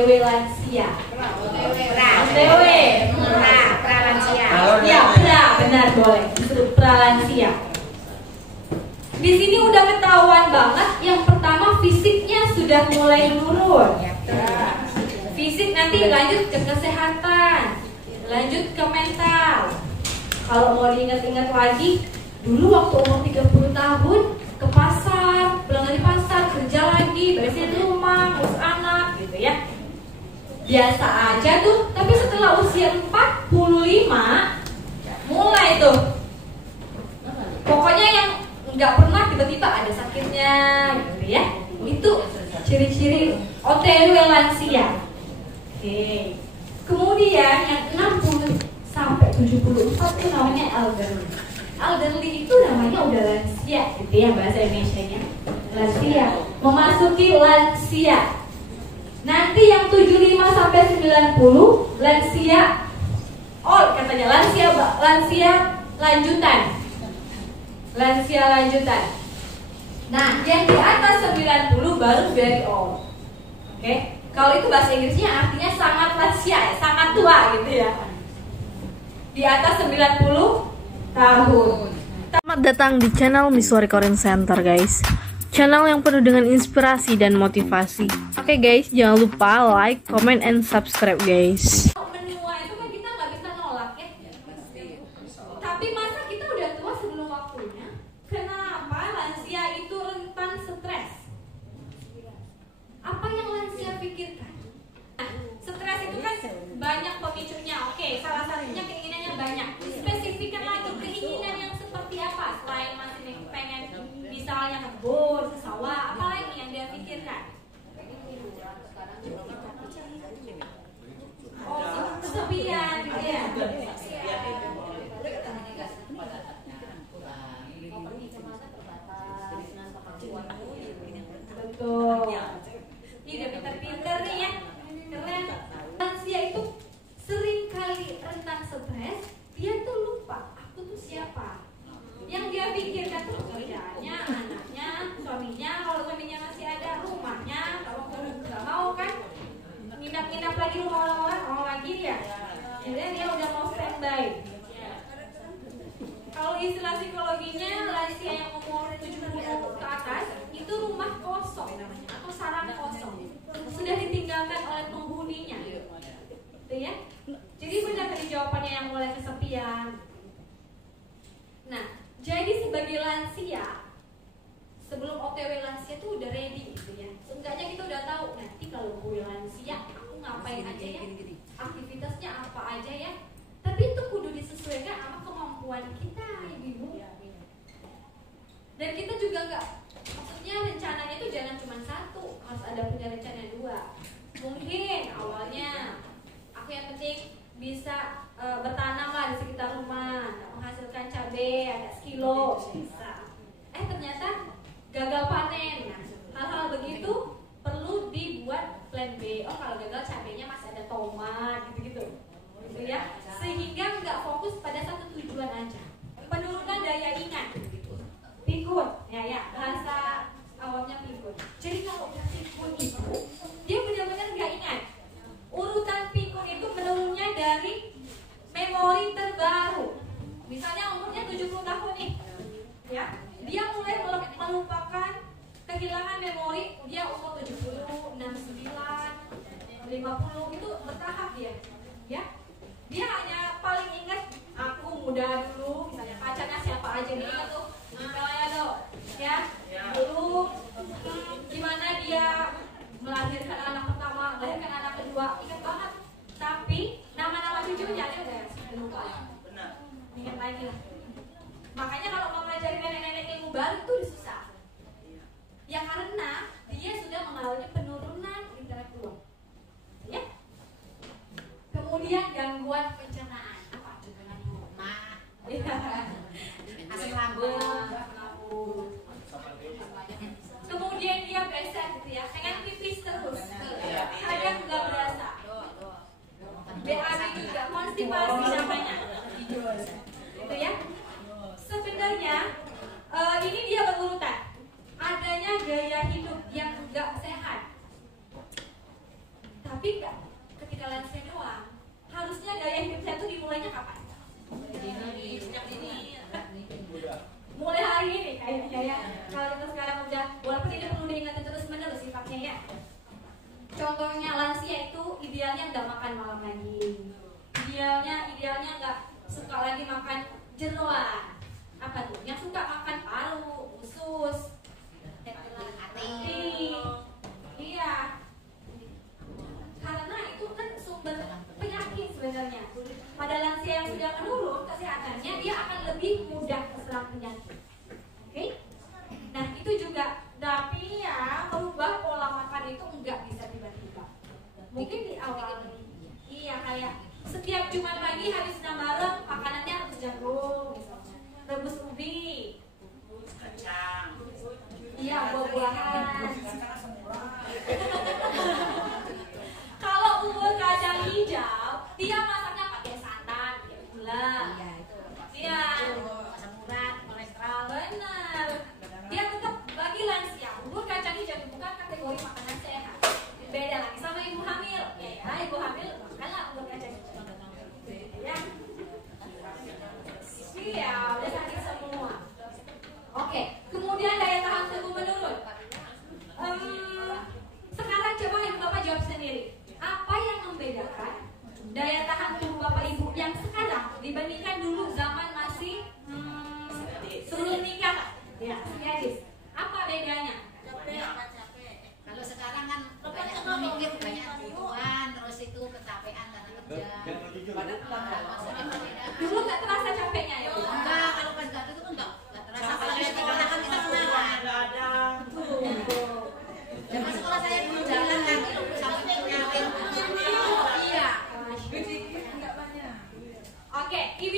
OTW lansia. OTW, pralansia. Ya, benar boleh disebut pralansia. Di sini udah ketahuan banget. Yang pertama fisiknya sudah mulai menurun. Fisik nanti lanjut ke kesehatan, lanjut ke mental. Kalau mau diingat-ingat lagi, dulu waktu umur 30 tahun ke pasar, pulang dari pasar, kerja lagi, beresin rumah, ngurus anak gitu ya. Biasa aja tuh, tapi setelah usia 45 mulai tuh. Pokoknya yang nggak pernah tiba-tiba ada sakitnya gitu ya. Itu ciri-ciri OTW lansia. Oke. Kemudian yang 60 sampai 74 itu namanya elderly. Elderly itu namanya udah lansia gitu ya bahasa Indonesianya. Lansia, memasuki lansia. Nanti yang 75 sampai 90 lansia. Oh, katanya lansia lanjutan. Lansia lanjutan. Nah, yang di atas 90 baru very old. Oke. Kalau itu bahasa Inggrisnya artinya sangat lansia, ya, sangat tua gitu ya. Di atas 90 tahun. Selamat datang di channel Miswari Korean Center, guys. Channel yang penuh dengan inspirasi dan motivasi. Oke guys, jangan lupa like, comment, and subscribe, guys. Menua itu kan kita nggak bisa nolak ya. Tapi masa kita udah tua sebelum waktunya? Kenapa lansia itu rentan stres? Apa yang lansia pikirkan? Stres itu kan banyak pemicunya. Oke, salah satunya keinginannya banyak. Spesifikkan lagi keinginan yang seperti apa? Selain masih pengen misalnya kebun, sawah, apa lagi yang dia pikirkan? Oh, kesepian gitu ya. Betul. Ini udah pintar-pintar nih ya. Keren. Lansia itu sering kali rentan stres. Dia tuh lupa aku tuh siapa. Yang dia pikirkan tuh kerjaannya, anaknya, suaminya. Kalau suaminya masih ada, rumahnya. Kalau nggak mau kan nginap-nginap lagi rumah orang lagi ya. Jadi dia udah mau standby. Kalau istilah psikologinya lansia yang umur 70 ke atas itu rumah kosong namanya atau sarang kosong, sudah ditinggalkan oleh penghuninya, gitu ya. Jadi benar tadi jawabannya yang mulai kesepian. Nah, jadi sebagai lansia sebelum OTW lansia tuh udah ready gitu ya. Seenggaknya kita udah tahu nanti kalau gue lansia aku ngapain aja ya, aktivitasnya apa aja ya. Tapi itu kudu disesuaikan sama kemampuan kita, ibu. Dan kita juga nggak, maksudnya rencananya itu jangan cuma satu, harus ada punya rencana dua. Mungkin awalnya aku yang penting bisa bertanam lah di sekitar rumah, menghasilkan cabai ada sekilo bisa. Ternyata gagal panen. Nah, hal-hal begitu perlu dibuat plan B. Oh, kalau gagal cabainya masih ada tomat gitu-gitu. Gitu ya. Sehingga nggak fokus pada satu tujuan aja. Penurunan daya ingat. Pikun, ya, bahasa awamnya pikun. Jadi kalau udah pikun itu, dia benar-benar nggak ingat. Urutan pikun itu menurunnya dari memori terbaru. Misalnya umurnya 70 tahun nih, ya, dia mulai melupakan, kehilangan memori. Dia umur 70, 69, 50 itu bertahap dia, ya. Dia hanya paling ingat aku muda dulu, misalnya pacarnya siapa aja nih ingat tuh. Misalnya tuh, ya, dulu gimana dia melahirkan anak pertama, melahirkan anak kedua, ingat banget. Tapi nama-nama cucunya dia udah lupa. Ingat lagi lah. Makanya kalau mau ngajarin nenek-nenek ilmu baru tuh susah. Ya karena dia sudah mengalami penurunan intelektual. Ya. Kemudian gangguan pencernaan. Apa tuh dengan rumah? Asam lambung. Kemudian dia biasa gitu ya, pengen pipis terus. Kadang nggak berasa. BAB juga, konstipasi namanya. Gitu ya. Sebenarnya ini dia berurutan. Adanya gaya hidup yang nggak sehat. Tapi nggak ketika lansia doang. Harusnya gaya hidup sehat itu dimulainya kapan? Sejak ini. Mulai hari ini kayaknya ya. Kalau kita sekarang udah, walaupun ini perlu diingatkan terus menerus sifatnya ya. Contohnya lansia itu idealnya nggak makan malam lagi. Idealnya nggak suka lagi makan jeroan. Apa tuh? Yang suka makan paru, usus, hati. Iya. Karena itu kan sumber penyakit sebenarnya. Pada lansia yang sudah menurun kesehatannya, dia akan lebih mudah terserang penyakit. Oke? Nah itu juga, tapi ya merubah pola makan itu enggak bisa tiba-tiba. Mungkin di awal, iya kayak setiap Jumat pagi habis senam bareng makanannya rebus jagung, misalnya rebus ubi, kacang, iya buah-buahan. Kalau bubur kacang hijau, dia masaknya pakai santan, pakai gula. Iya, asam urat, kolesterol. Benar. Dia tetap bagi lansia. Bubur kacang hijau bukan kategori makanan sehat. Beda lagi sama ibu hamil. Ya, ibu hamil makanlah bubur kacang hijau. Ya. Iya, udah sakit semua. Oke, kemudian daya tahan tubuh menurun. Sekarang coba ibu bapak jawab sendiri. Apa yang membedakan daya tahan tubuh bapak ibu yang sekarang dibandingkan dulu zaman masih sebelum nikah? Ya, gadis. Apa bedanya? capek. Kalau sekarang kan banyak memikir, banyak kebutuhan, terus itu kecapean karena kerja. Dulu nggak terasa capeknya ya? Enggak, kalau pas gak itu kan enggak terasa. Kalau kayak sekolah kan kita kenalan. Zaman sekolah saya dulu jalan kaki sampai nyampe. Iya. Oke, ibu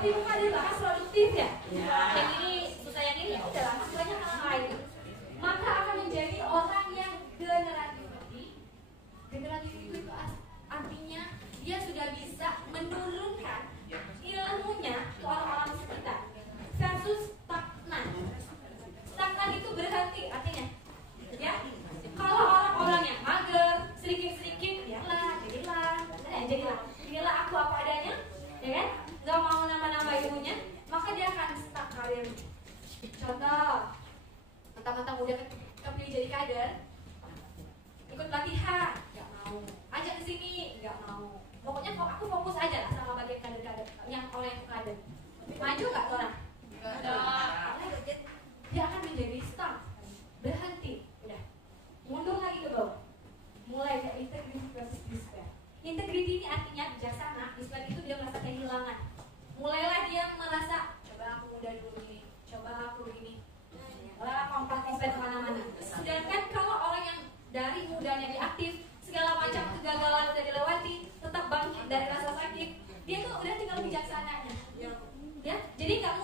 Tapi bukan dia bahas produktif ya. Yang ini susah, yang ini ya udahlah, masih banyak hal lain. Maka akan menjadi orang yang generativity. Generativity itu artinya dia sudah bisa menurunkan ilmunya ke orang-orang sekitar. Versus stagnan. Stagnan itu berhenti artinya. Ya, kalau orang-orang yang mager, sedikit-sedikit, jadilah, inilah aku apa adanya, ya kan? Gak mau nama-nama ilmunya, maka dia akan stuck karir. Contoh, mentang-mentang udah kepilih jadi kader, ikut latihan, gak mau. Ajak ke sini, gak mau. Pokoknya aku fokus aja lah sama bagian kader-kader, yang orang yang kader. Maju gak tuh orang? Dia akan menjadi stuck, berhenti, udah. Mundur lagi ke bawah. Mulai dari integrity versus despair. Integrity ini artinya bijaksana, despair itu dia merasa kehilangan. Mulailah dia merasa, coba aku muda dulu ini, coba aku begini, komplain kemana-mana. Sedangkan kalau orang yang dari mudanya dia aktif, segala macam kegagalan udah dilewati, tetap bangkit dari rasa sakit, dia tuh udah tinggal bijaksananya. Ya, jadi nggak